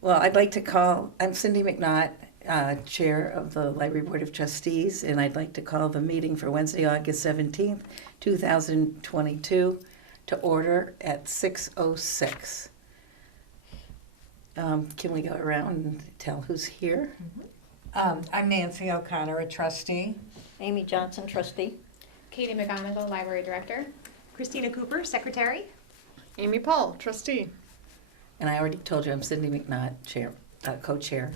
Well, I'd like to call, I'm Cindy McNaught, Chair of the Library Board of Trustees, and I'd like to call the meeting for Wednesday, August 17th, 2022, to order at 6:06. Can we go around and tell who's here? I'm Nancy O'Connor, a trustee. Amy Johnson, trustee. Katie McGonigal, Library Director. Christina Cooper, Secretary. Amy Paul, trustee. And I already told you I'm Cindy McNaught, Chair, co-chair,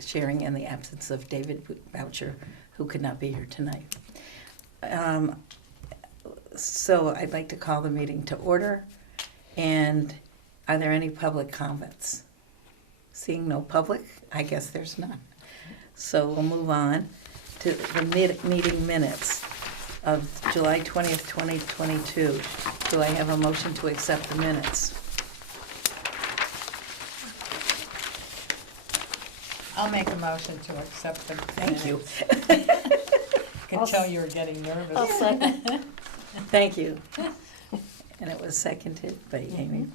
sharing in the absence of David Boucher, who could not be here tonight. So I'd like to call the meeting to order. And are there any public comments? Seeing no public, I guess there's none. So we'll move on to the meeting minutes of July 20th, 2022. Do I have a motion to accept the minutes? I'll make a motion to accept them. Thank you. I can tell you were getting nervous. I'll second. Thank you. And it was seconded by Amy.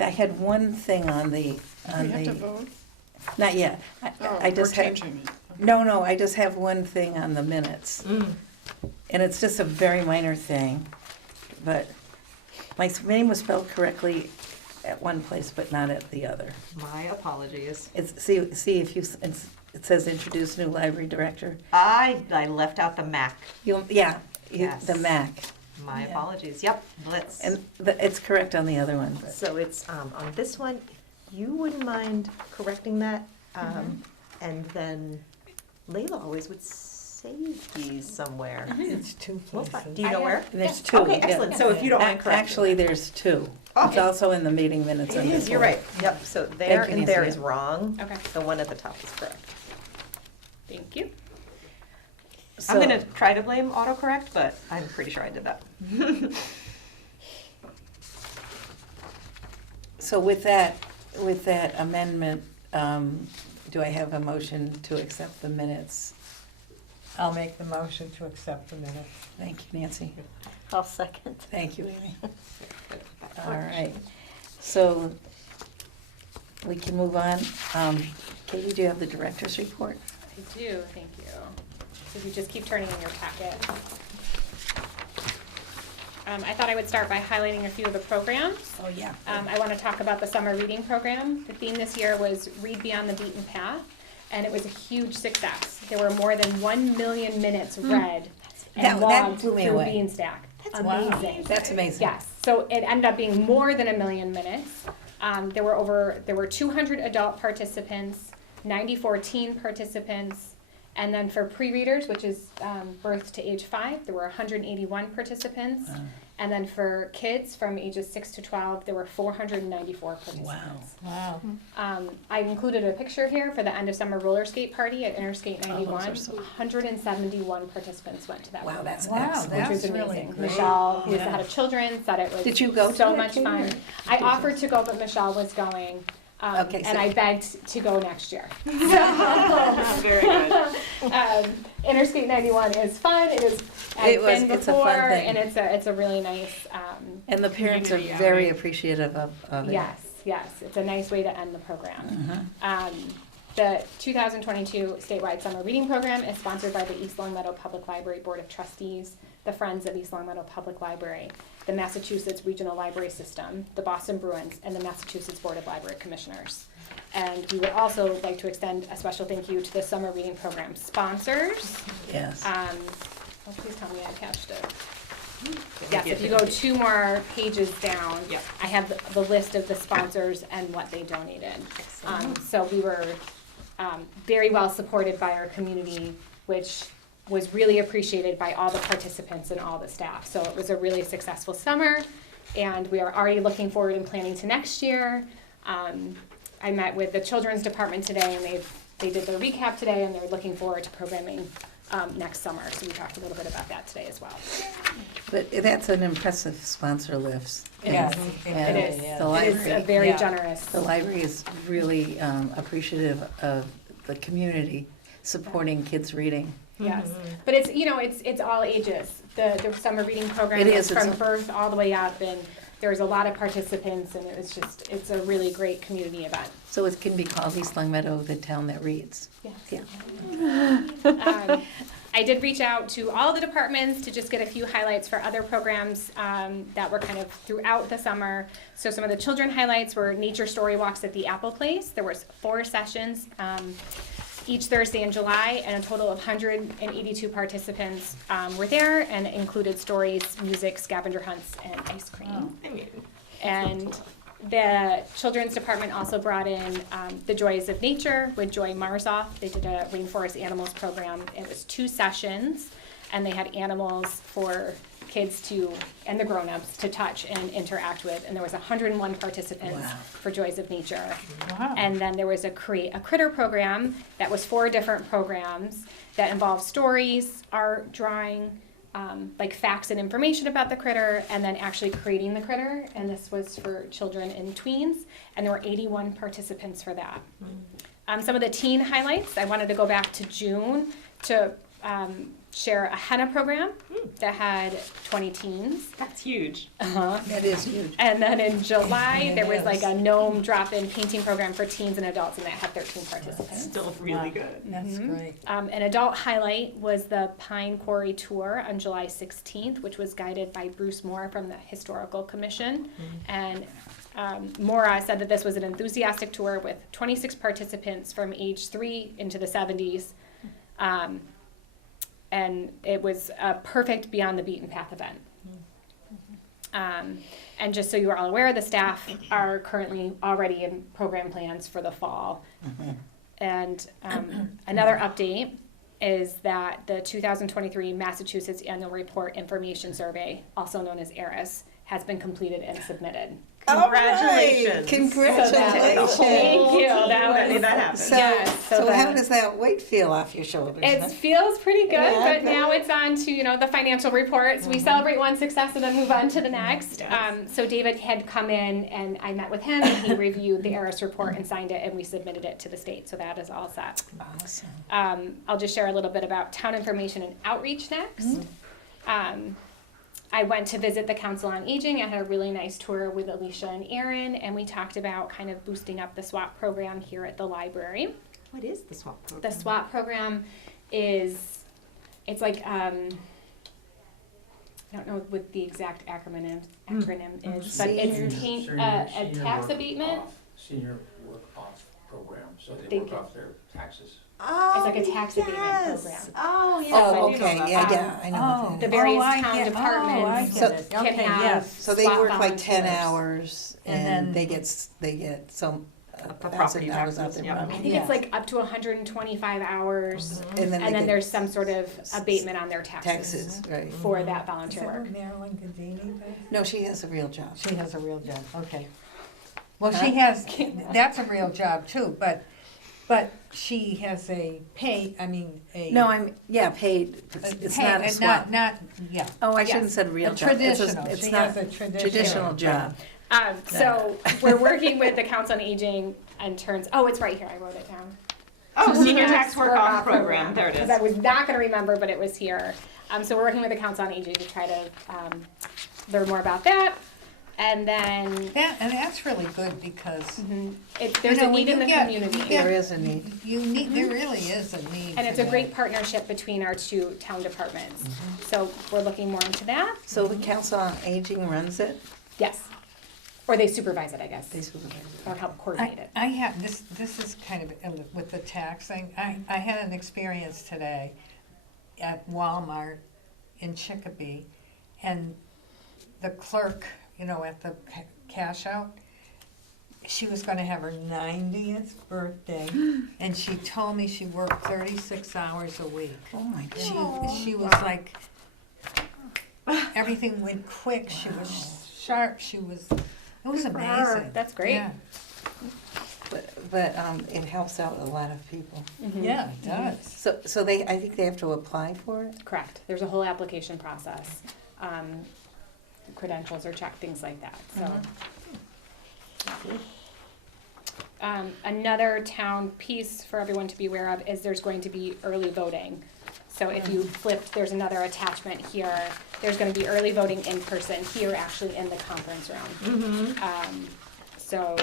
I had one thing on the, We have to vote? not yet. I just we're have, changing it. no, I just have one thing on the minutes. And it's just a very minor thing, but my name was spelled correctly at one place, but not at the other. My apologies. It's, see if you, it says introduce new library director. I left out the Mac. The MAC. My Yeah. apologies. Yep, let's. And it's correct on the other one, but. So it's, on this one, you wouldn't mind correcting that? And then Layla always would save these somewhere. It's two Well, fine. places. Do you know where? There's two. Okay, yeah. excellent. So if you don't mind correcting. Actually, there's two. It's Okay. also in the meeting minutes. It under is, you're four. right. Yep, so there you, and there Nancy. is wrong. Okay. The one at the top is correct. Thank you. I'm So- gonna try to blame autocorrect, but I'm pretty sure I did that. So with that amendment, do I have a motion to accept the minutes? I'll make the motion to accept the minutes. Thank you, Nancy. I'll second. Thank you, Amy. All right. So we can move on. Katie, do you have the director's report? I do, thank you. So if you just keep turning in your packet. I thought I would start by highlighting a few of the programs. Oh, yeah. I want to talk about the summer reading program. The theme this year was Read Beyond the Beaten Path, and it was a huge success. There were more than 1 million minutes read and That logged blew me through away. Beanstack. That's amazing. That's amazing. Yes, so it ended up being more than 1 million minutes. There were 200 adult participants, 94 teen participants, and then for pre-readers, which is birth to age 5, there were 181 participants. Wow. And then for kids from ages 6 to 12, there were 494 participants. Wow. I included a picture here for the end of summer roller skate party at Interstate 91. those are so- 171 participants went to that. Wow, that's Wow, excellent. Which was That's really amazing. great. Michelle, who's Yeah. the head of children, said it was Did you go to so it, much Katie, fun. or- I offered to go, but Michelle was going. Okay, and so- I begged to go next year. Very good. Interstate 91 is fun. I've been It's a before, fun thing. and it's a really nice. And the parents are community very outing. appreciative of it. Yes, it's a nice way to end the program. Mhm. The 2022 statewide summer reading program is sponsored by the East Long Meadow Public Library Board of Trustees, the Friends of East Long Meadow Public Library, the Massachusetts Regional Library System, the Boston Bruins, and the Massachusetts Board of Library Commissioners. And we would also like to extend a special thank you to the summer reading program sponsors. Yes. Please tell me I catched it. Yes, if you go 2 more pages down, Yep. I have the list of the sponsors and what they donated. So we were very well supported by our community, which was really appreciated by all the participants and all the staff. So it was a really successful summer, and we are already looking forward and planning to next year. I met with the children's department today, and they did their recap today, and they're looking forward to programming next summer. So we talked a little bit about that today as well. But that's an impressive sponsor list. Yes, And It is. the It is a library, very Yeah. generous. the library is really appreciative of the community supporting kids reading. Yes, but it's all ages. The summer reading program It is is, from it's a- birth all the way up, and There's a lot of participants, and it's a really great community event. So it can be called East Long Meadow, the town that reads. Yes. Yeah. I did reach out to all the departments to just get a few highlights for other programs that were kind of throughout the summer. So some of the children highlights were nature story walks at the Apple Place. There was 4 sessions each Thursday in July, and a total of 182 participants were there, and it included stories, music, scavenger hunts, and ice cream. I mean, And the children's department also brought in the Joys of Nature with Joy Marzoff. They did a rainforest animals program. It was 2 sessions, and they had animals for kids to, and the grown-ups, to touch and interact with. And there was 101 participants Wow. for Joys of Nature. Wow. And then there was a Create a Critter program that was 4 different programs that involved stories, art, drawing, like facts and information about the critter, and then actually creating the critter. And this was for children and tweens, and there were 81 participants for that. Some of the teen highlights, I wanted to go back to June to share a henna program that had 20 teens. that's huge. That is huge. And then in July, there was Yes. like a gnome drop-in painting program for teens and adults, and that had 13 participants. Still really good. That's great. An adult highlight was the Pine Quarry Tour on July 16th, which was guided by Bruce Moore from the Historical Commission. And Maura said that this was an enthusiastic tour with 26 participants from age 3 into the 70s. And it was a perfect beyond the beaten path event. And just so you are all aware, the staff are currently already in program plans for the fall. And another update is that the 2023 Massachusetts Annual Report Information Survey, also known as ARIS, has been completed and submitted. Congratulations. Congratulations. Thank you. That made that happen. So, Yes, so so how the- does that weight feel off your shoulders? It feels pretty good, Yeah, but now it's on to, the financial reports. We celebrate one success and then move on to the next. So David had come in, and I met with him, and he reviewed the ARIS report and signed it, and we submitted it to the state, so that is all set. Awesome. I'll just share a little bit about town information and outreach next. I went to visit the Council on Aging. I had a really nice tour with Alicia and Aaron, and we talked about kind of boosting up the SWAP program here at the library. What is the swap program? The SWAP program is, it's like, I don't know what the exact acronym is, but it's a tax abatement. Senior work off program, so they Thank work you. off their taxes. Oh, It's like a tax abatement yes. program. Oh, yes. Oh, I do know okay, about yeah, that. yeah, I know what The that is. various I town get- departments So- I get it. can Okay, have yes. So they SWAP work like 10 volunteers. hours, And and then- they get some The property $1,000 out taxes, their yeah. I property. think Yeah. it's like up to 125 hours, And and then they there's get some sort of abatement on their taxes taxes, right. for that volunteer work. Marilyn Cadini does? No, she has a real job. She has a real job, okay. Well, Huh? she has, that's a real job too, but she has a pay, No, paid, it's not a swap. Yeah, Oh, I Yes. shouldn't have said real a job. It's traditional, it's she not has a traditional. traditional job. So we're working with the Council on Aging in terms, it's right here, I wrote it down. Oh, senior tax work off program. There it Because is. I was not gonna remember, but it was here. So we're working with the Council on Aging to try to learn more about that. And then, And that's really good because there's know, a when need in you the get- community. There is a need. there really is a need And it's for a great that. partnership between our 2 town departments. So we're looking more into that. So the Council on Aging runs it? Yes. Or they supervise it, I guess, They supervise it. or help coordinate it. I had, this is kind of with the tax thing, I had an experience today at Walmart in Chicopee, and the clerk, at the cash out, she was gonna have her 90th birthday, and she told me she worked 36 hours a week. Oh, my God. She was like, everything went quick, she was sharp, it was amazing. That's great. Yeah. But it helps out a lot of people. Yeah, it does. So I think they have to apply for it? Correct. There's a whole application process. Credentials are checked, things like that, so. Another town piece for everyone to be aware of is there's going to be early voting. So if you flipped, there's another attachment here. There's gonna be early voting in person here, actually in the conference room. So.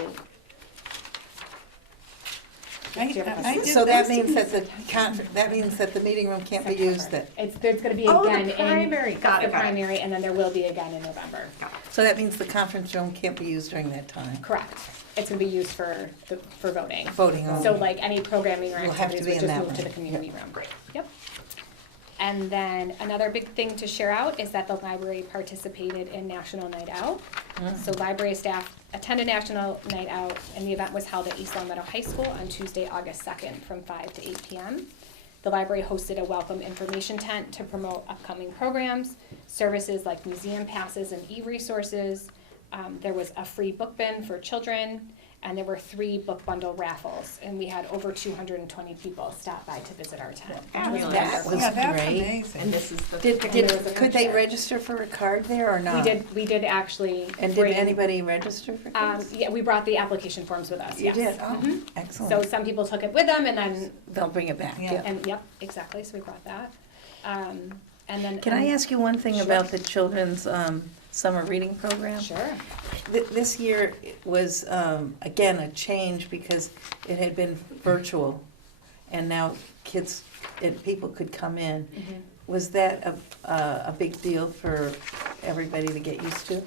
I Do you have a did So that those. means that that means that the meeting room can't be used then? There's gonna be Oh, the again in primary. Got the it, got it. primary, and then there will be again in November. So that means the conference room can't be used during that time? Correct. It's gonna be used for voting. Voting only? So like any programming or Will have to activities be would in just that move to room. the community Yep. room. Yep. And then another big thing to share out is that the library participated in National Night Out. So library staff attended National Night Out, and the event was held at East Long Meadow High School on Tuesday, August 2nd from 5 to 8 p.m. The library hosted a welcome information tent to promote upcoming programs, services like museum passes and e-resources. There was a free book bin for children, and there were 3 book bundle raffles, and we had over 220 people stop by to visit our tent. which was That wonderful. was Yeah, that's great. amazing. And this is the. Could they register for a card there or not? We did actually And did bring, anybody register for cards? yeah, we brought the application forms with us, You yes. did? Oh, So excellent. some people took it with them, and then, They'll bring it back, Yeah. yeah. and yep, exactly, so we brought that. And then. Can I ask you one thing Sure. about the children's summer reading program? Sure. This year was, again, a change because it had been virtual, and now kids and people could come in. Was that a big deal for everybody to get used to?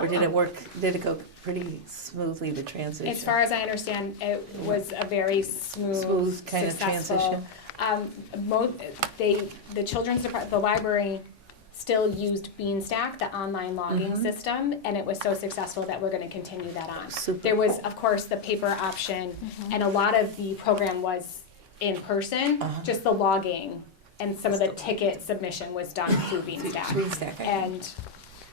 Or did it go pretty smoothly, the transition? As far as I understand, it was a very smooth, Smooth kind of successful. transition? The children's department, the library still used Beanstack, the online logging Mhm. system, and it was so successful that we're gonna continue that on. Super. There was, of course, the paper option, and a lot of the program was in person, Uh-huh. just the logging and some of the ticket submission was done through Beanstack. Beanstack, okay. And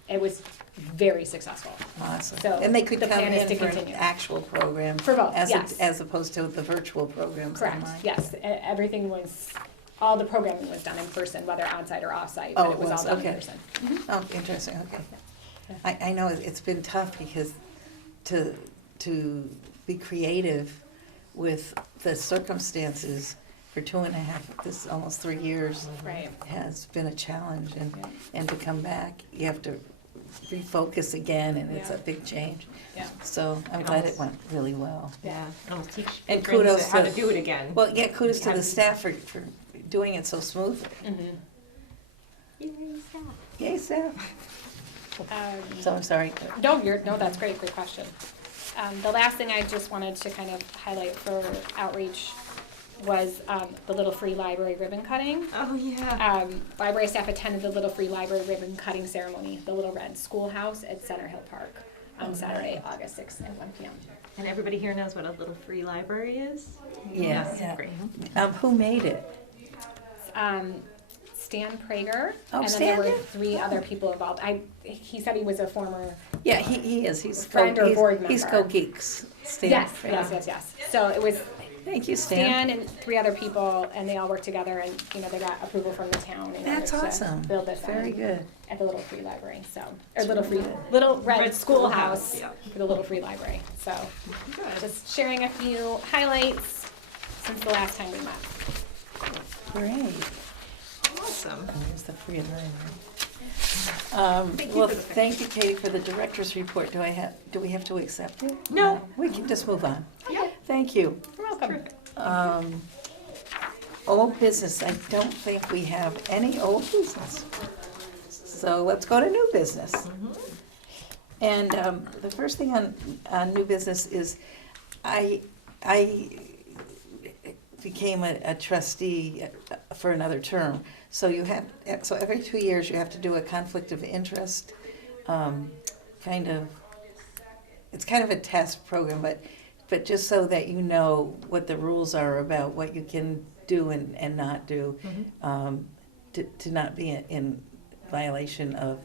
it was very successful. Awesome. So And they could the come plan is in to for an continue. actual program? For both, yes. As opposed to the virtual programs Correct, online? yes, everything was, all the programming was done in person, whether onsite or offsite, Oh, but it it was all was, done in okay. person. Oh, interesting, okay. I know it's been tough because to be creative with the circumstances for 2.5, almost 3 years Right. has been a challenge, Yeah. and to come back, you have to refocus again, and it's Yeah. a big change. Yeah. So I'm glad it went really well. Yeah, it'll teach And patrons kudos how to- to do it again. Well, yeah, kudos to Yeah. the staff for doing it so smoothly. Yay, staff. So I'm sorry. No, that's great, great question. The last thing I just wanted to kind of highlight for outreach was the Little Free Library ribbon cutting. Oh, yeah. Library staff attended the Little Free Library ribbon cutting ceremony, at the Little Red Schoolhouse at Center Hill Park on Saturday, August 6th at 1 p.m. And everybody here knows what a little free library is? Yes. Yeah. Great. Who made it? Stan Prager, Oh, and then Stan there were did? 3 other people involved. He said he was a former, Yeah, he is. He's Friend or board He's member. Go-Geeks. Stan. yes. So it was Thank you, Stan and 3 other people, and they all worked together, and they got approval from the town in order That's to awesome. build this Very good. at the Little Free Library. So, or Little Red Red Schoolhouse Schoolhouse, for the Little Free Library. So, Good. just sharing a few highlights since the last time we met. Great. Awesome. Oh, there's the free library. Thank you Well, for the thank you, Katie, for the director's report. Do we have to accept it? No. We can just move on. Yeah. Thank you. You're welcome. Old business, I don't think we have any old business. So let's go to new business. And the first thing on new business is I became a trustee for another term. So so every 2 years you have to do a conflict of interest, it's kind of a test program, but just so that you know what the rules are about what you can do and not do, to not be in violation of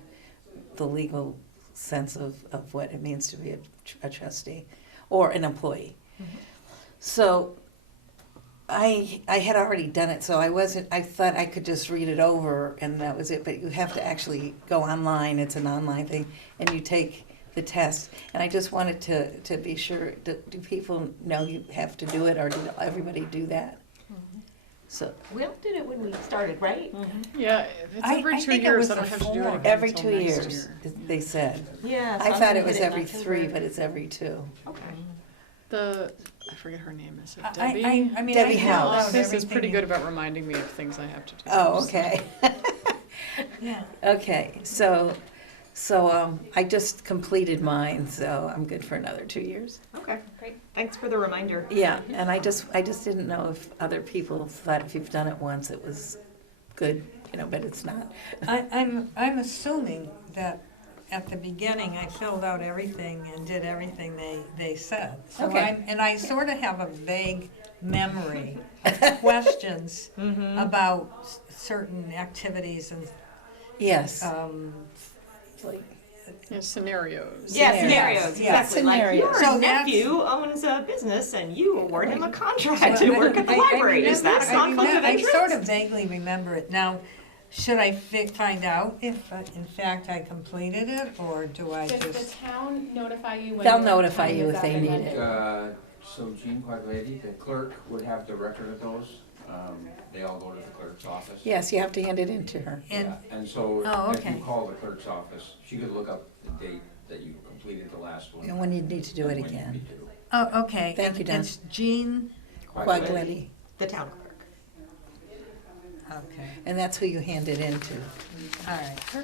the legal sense of what it means to be a trustee or an employee. So I had already done it, so I thought I could just read it over and that was it, but you have to actually go online, it's an online thing, and you take the test. And I just wanted to be sure, do people know you have to do it, or did everybody do that? So, We all did it when we started, right? Yeah, if it's I every 2 think it years, was I don't have to do it before. again every until 2 next years, year. they said. Yeah. so I I'm thought gonna it was hit in every October. 3, but it's every 2. Okay. I forget her name, is it I Debbie? mean, Debbie I filled out House. Office is everything pretty you- good about reminding me of things I have to do. Oh, okay. Yeah. Okay, so I just completed mine, so I'm good for another 2 years. Okay. Great. Thanks for the reminder. Yeah, and I just didn't know if other people thought if you've done it once, it was good, but it's not. I'm assuming that at the beginning, I filled out everything and did everything they said. So Okay. I sort of have a vague memory of questions about certain activities and, Yes. Yeah, scenarios. Yeah, Scenarios. scenarios, Yeah. exactly. Like Scenarios. your So that's- nephew owns a business and you award him a contract So to work at the I library. Is that a conflict of I interest? sort of vaguely remember it. Now, should I find out if, in fact, I completed it, or do I Does the just? town notify you when They'll your notify time you is if up they and need then- it. So Jean Quaglady, the clerk, would have the record of those. They all go to the clerk's office. Yes, you have to hand it in to her. And, Yeah, and so Oh, if okay. you call the clerk's office, she could look up the date that you completed the last one. And when you need to do it and when you again. need to. oh, okay. Thank you, Don. It's Jean, Quaglety. The town clerk. okay, And that's who you hand it in to. all right. Her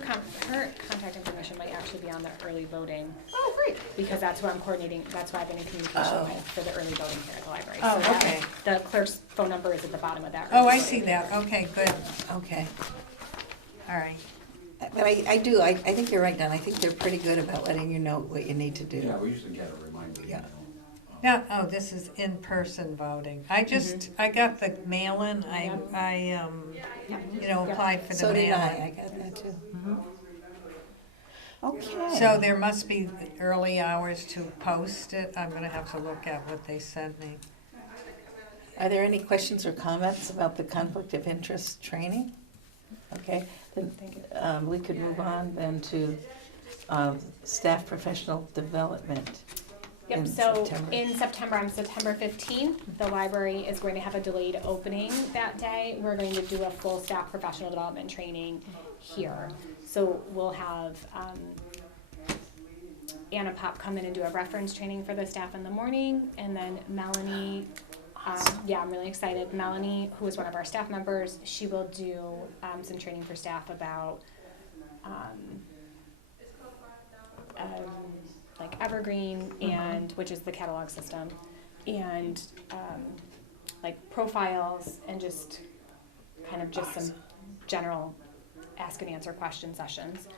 contact information might actually be on the early voting, Oh, great. because that's who I'm coordinating, that's who I've been in communication Oh. with for the early voting here at the library. Oh, So that- okay. The clerk's phone number is at the bottom of that. Oh, early I voting. see that. Okay, good. Okay. All right. But I think you're right, Don. I think they're pretty good about letting you know what you need to do. Yeah, we usually get a reminder. Yeah. Now, oh, this is in-person voting. I got the mail-in. I applied for the So did mail-in. I got that too. Okay. So there must be early hours to post it. I'm gonna have to look at what they sent me. Are there any questions or comments about the conflict of interest training? Okay, then we could move on then to staff professional development. Yep, in so September. in September, on September 15th, the library is going to have a delayed opening that day. We're going to do a full staff professional development training here. So we'll have Anna Pop come in and do a reference training for the staff in the morning, and then Melanie, I'm really excited. Melanie, who is one of our staff members, she will do some training for staff about like Evergreen and which is the catalog system, and like profiles and just some general ask and answer question sessions.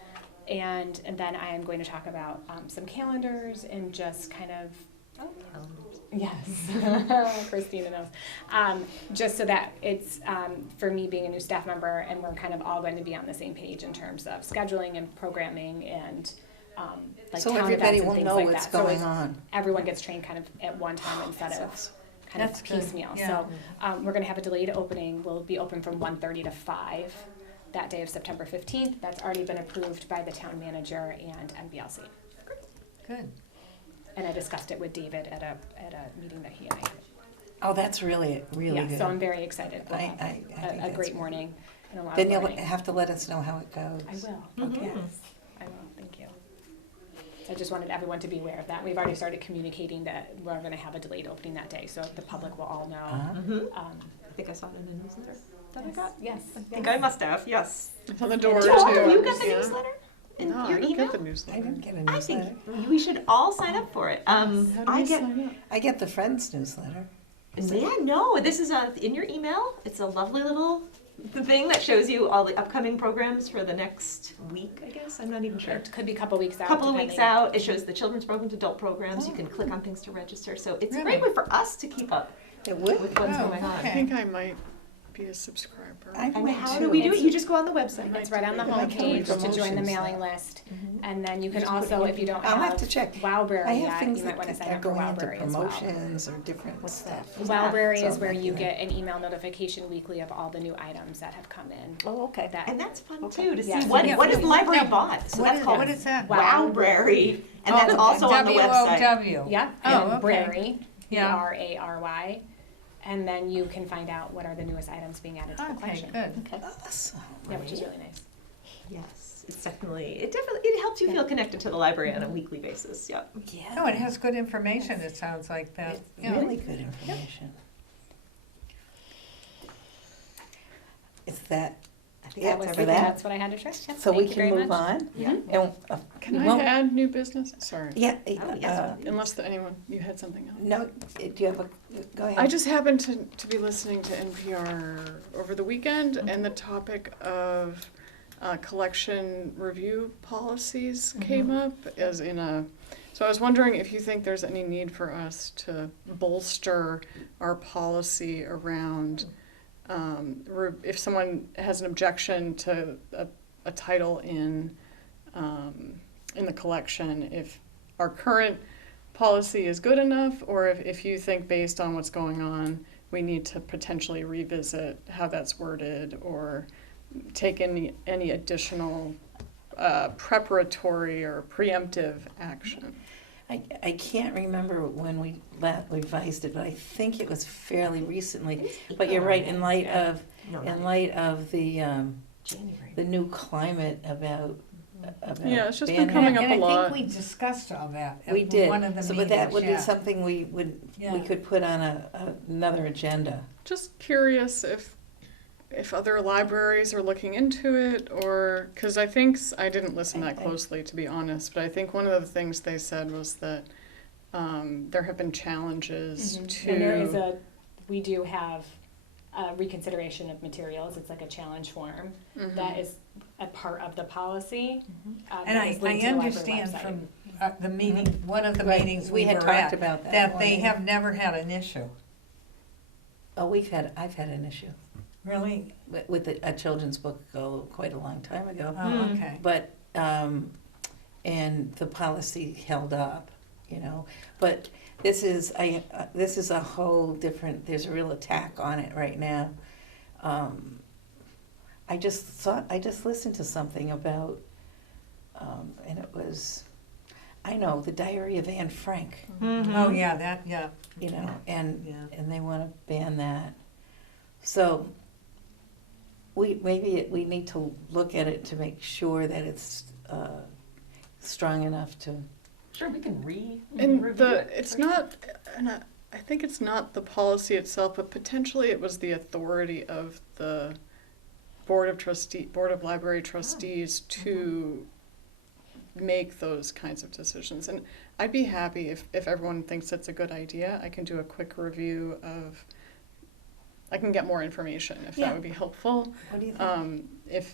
And then I am going to talk about some calendars and just kind of yes, Christina knows. Just so that it's for me being a new staff member, and we're kind of all going to be on the same page in terms of scheduling and programming and like So town everybody events and will things know like what's that. So going it's- on. Everyone gets trained kind of at one time instead of kind That's of good, piecemeal. yeah. So we're going to have a delayed opening. We'll be open from 1:30 to 5 that day of September 15th. That's already been approved by the town manager and MBLC. Good. And I discussed it with David at a meeting that he and I had. Oh, that's really Yeah, good. so I'm very excited. We'll I have think a that's great good. morning and a lot Then of you'll learning. have to let us know how it goes. I will. Okay. Yes, I will. Thank you. I just wanted everyone to be aware of that. We've already started communicating that we're going to have a delayed opening that day, so the public will all know. Uh-huh. I think I saw it in the newsletter that I Yes, got. yes. I think I must have, yes. It's on the door too. Joel, have you got the Yeah. newsletter in No, your I don't email? get the I newsletter. didn't get a I newsletter. think we should all sign up for it. How do I we get, sign up? I get the Friends newsletter. yeah, no, this is in your email. It's a lovely little thing that shows you all the upcoming programs for the next week, I guess. I'm not even sure. It could be a couple weeks out. Couple of weeks depending. out. It shows the children's programs, adult programs. You can click on things to register. So it's a Really? great way for us to keep up It would? with what's Oh, going on. I okay. think I might be a subscriber. I And might how too. do we do it? You just go on the website. It's right on the If I can read homepage to join the promotions, mailing though. list. And then you can Just put also, in- if you don't I'll have have to check. Wowberry I have yet, things you might want to that sign are up for going into Wowberry as well. promotions or different stuff. Wowberry So is where I'm you looking get an email notification weekly of all the new items that have come in. Oh, okay. That And that's fun Okay. too to see Yes. what Yeah. has the library Yeah. bought. So that's called What is that? Wowberry, and that's also on the website. WOW. Yep, Oh, and okay. Brary, Yeah. Brary, and then you can find out what are the newest items being added to the Okay, collection. good. Okay. Awesome. Yeah, which is really nice. Yes, it definitely helps you feel connected to the library on a weekly basis, yep. Yeah. No, it has good information, it sounds like that. Yeah. Really good information. Is that I think Yeah, that's for everything. that. That's what I had to share. Yep, so? We thank you can very move much. on. Yeah. And, Can we I won't- add new business? Sorry. Yeah. Oh, yes. Unless anyone, you had something else. No. Do you have a? Go ahead. I just happened to be listening to NPR over the weekend, and the topic of collection review policies came up as in a. So I was wondering if you think there's any need for us to bolster our policy around if someone has an objection to a title in the collection, if our current policy is good enough, or if you think based on what's going on, we need to potentially revisit how that's worded or take any additional preparatory or preemptive action. I can't remember when we revised it, but I think it was fairly recently. But you're right. In light of January. the new climate about Yeah, it's just been banning- coming up a And I lot. think we discussed all that We at did. one of the So, meetings, but that would be yeah. something we Yeah. could put on another agenda. Just curious if other libraries are looking into it, or because I think I didn't listen that closely, to be honest, but I think one of the things they said was that there have been challenges to. And there is we do have a reconsideration of materials. It's like a challenge form Mhm. that is a part of the policy. And that is I linked to the library understand website. from the meeting, one of the Right. meetings We we had were talked at, about that. that one they meeting. have never had an issue. Oh, I've had an issue Really? with a children's book quite a long time ago. Oh, okay. But, and the policy held up, but this is a whole different, there's a real attack on it right now. I just listened to something about, and it was, I know, the Diary of Anne Frank, Oh, yeah, that, yeah. and Yeah. they want to ban that. So we need to look at it to make sure that it's strong enough to. Sure, we can And review it. it's not, and I think it's not the policy itself, but potentially it was the authority of the Board of Library Trustees to make those kinds of decisions. And I'd be happy if everyone thinks that's a good idea. I can do a quick review I can get more information if Yeah. that would be helpful. What do you think?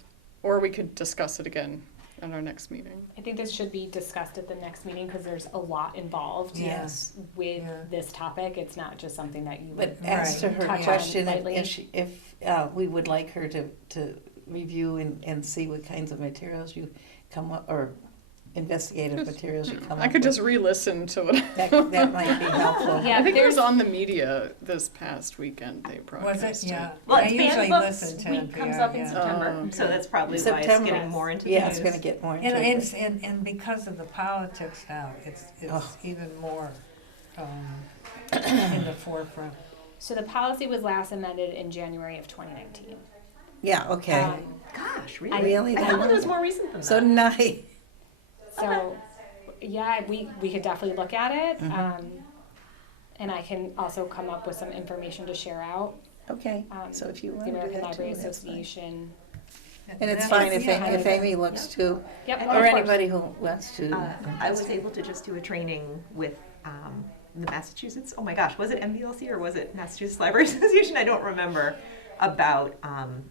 Or we could discuss it again at our next meeting. I think this should be discussed at the next meeting because there's a lot involved Yes. with Yeah. this topic. It's not just something that you But would as to Right. her touch on question, lightly. if we would like her to review and see what kinds of materials you come up, or investigative materials you come up I could with. just re-listen to what. That might be helpful. Yeah, I think it was there's- on the media this past weekend. They Was broadcast it? Yeah. Well, I it's usually Banned listen Books to Week NPR, comes up in yeah. September, Oh, okay. so that's probably why it's September. getting more into the Yeah, news. it's gonna get more into And, it. and because of the politics now, it's Oh. even more in the forefront. So the policy was last amended in January of 2019. Yeah, okay. Gosh, I- Really? I thought it was more recent than that. So nice. So, yeah, we could definitely look at it. Mhm. And I can also come up with some information to share out. Okay, so if you The want to do American that Library too, that's fine. Association. And it's That- fine if yeah, if Amy looks too, Yep. And or of course, anybody who wants to. I was able to just do a training with the Massachusetts, oh my gosh, was it MBLC or was it Massachusetts Library Association? I don't remember, about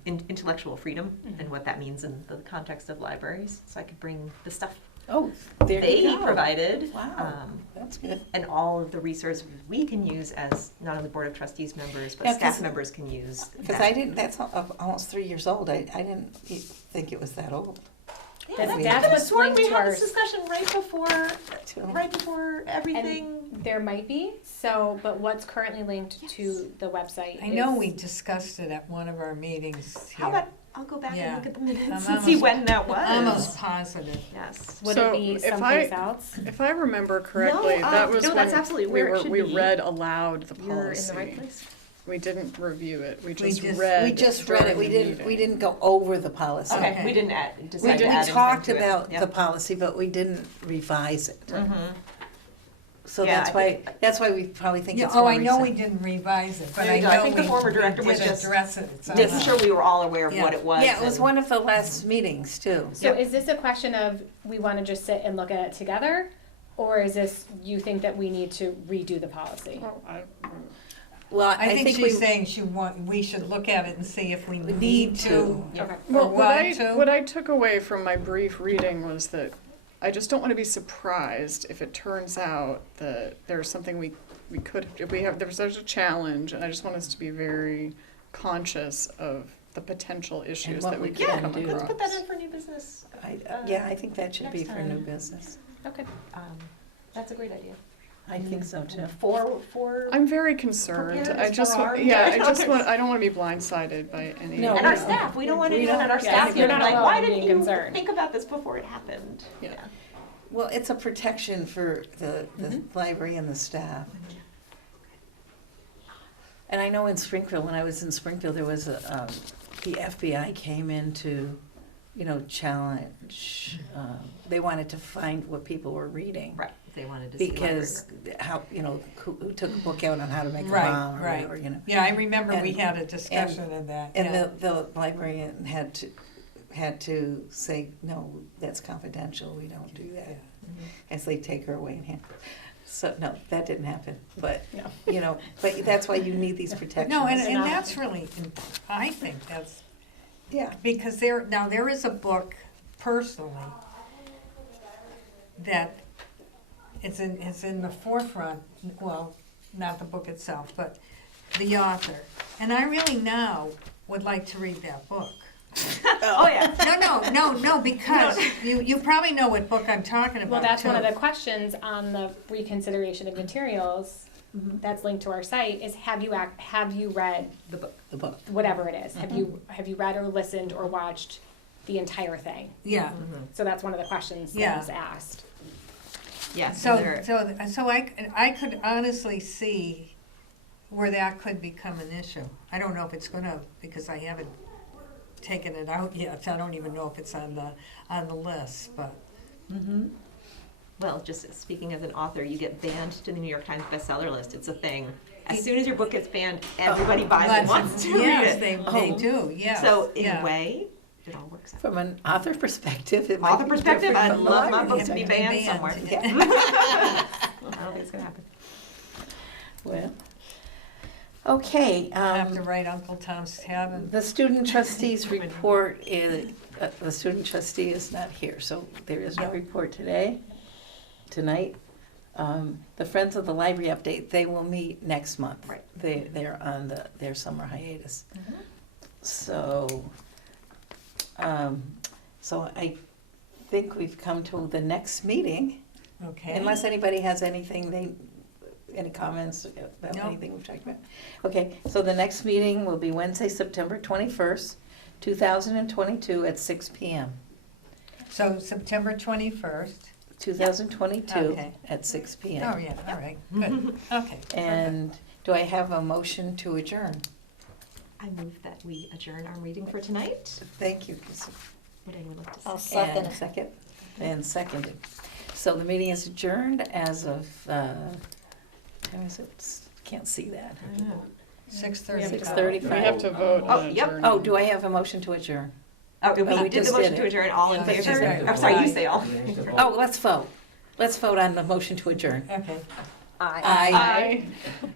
intellectual freedom and what that means in the context of libraries. So I could bring the stuff Oh, there they you go. provided. Wow, that's good. And all of the resources we can use as not only Board of Trustees members, but Yeah, staff 'cause- members can use. Because that. I didn't, that's almost 3 years old. I didn't think it was that old. That's I that's could've what's sworn linked we to had our. this discussion right before everything. There might be, but what's currently linked to the website I know is- we discussed it at one of our meetings here. How about I'll go back Yeah. and look at the minutes I'm and see almost- when that was. Almost positive. Yes. Would So it be if someplace else? If I remember correctly, No, that was no, when that's absolutely where it should we be. read aloud the You're in policy. the right place. We didn't review it, we just just- read. We just read it, during we the didn't, we meeting. didn't go over the policy. Okay, we didn't decide to We add anything talked to it. about Yep. the policy, but we didn't revise it. Mhm. So Yeah, that's why we probably think Yeah, it's oh, more I know we recent. didn't revise it, but There I you go. I know think the former director we was did just address it Making somehow. sure we were all aware of what Yeah. it was. Yeah, it was and- one of the last meetings too. So is this a question of we want to just sit and look at it together? Or is this, you think that we need to redo the policy? Well, Well, I think we, she's saying we should look at it and see if we We need need to. to. Okay. Well, Or what I took away from my brief reading was that I just don't want to be surprised if it turns out that there's something we could, if there's a challenge, and I just want us to be very conscious of the potential issues what that we we could can come do. across. Let's put that in for new business. I think that should be next for new time. business. Okay. That's a great idea. I think so too. For I'm very concerned. Prepared I as just, forearmed. I don't want to be blindsided by any. No, and we our don't. staff, we don't want We anyone don't- on our yeah, staff you're being not like, why alone didn't being you concerned. think about this before it happened? Yeah. Well, it's a protection for the library and the staff. And I know in Springfield, when I was in Springfield, there was the FBI came in to, challenge. They wanted to find what people were reading. Right, they wanted to see Because how, who took a book out on how to make a Right, bomb or right. whatever, Yeah, I remember we And- had a discussion of that, And yeah. the librarian had to say, no, that's confidential, we don't do that. As they take her away in hand. So, no, that didn't happen, but, No. but that's why you need these protections. No, and Enough. that's really, I think that's, Yeah, because there is a book personally that it's in the forefront, well, not the book itself, but the author. And I really now would like to read that book. Oh, yeah. No, because you probably know what book I'm talking about. Well, that's one of too. the questions on the reconsideration of materials that's linked to our site is have you read The book. the book. whatever it is? Have you read or listened or watched the entire thing? Yeah. So that's one of the questions Yeah. that was asked. Yes. So I could honestly see where that could become an issue. I don't know if it's gonna, because I haven't taken it out yet. I don't even know if it's on the list, but. Well, just speaking as an author, you get banned to the New York Times bestseller list. It's a thing. As soon as your book gets banned, everybody buys and wants to read Yes, it. they do, yes. So in yeah. a way, it all works out. From an author perspective, it might Author be perspective, different I'd from the love my library books to be perspective. banned somewhere. Yeah. I don't think it's gonna happen. Well, okay, I have to write Uncle Tom's Cabin. the student trustees report is, the student trustee is not here, so there is no report tonight. The Friends of the Library update, they will meet next month. Right. They're on their summer hiatus. So, so I think we've come to the next meeting, Okay. unless anybody has anything any comments about No. anything we've talked about? Okay, so the next meeting will be Wednesday, September 21st, 2022 at 6 PM. So September 21st. 2022 Okay. at 6 PM. Oh, yeah, all right, good. Okay. And do I have a motion to adjourn? I move that we adjourn our meeting for tonight. Thank you, Kissy. Would anyone like to say? I'll second And it. second, and seconded. So the meeting is adjourned as of, how is it? Can't see that. I don't know. 6:35. 6:35. We have to vote Oh, on yep. adjourning. Oh, do I have a motion to adjourn? Oh, we we did the just motion did to it. adjourn, all in Yeah, favor? just did. I'm sorry, you Aye. say all. Oh, let's vote. Let's vote on the motion to adjourn. Okay. Aye. Aye. Aye.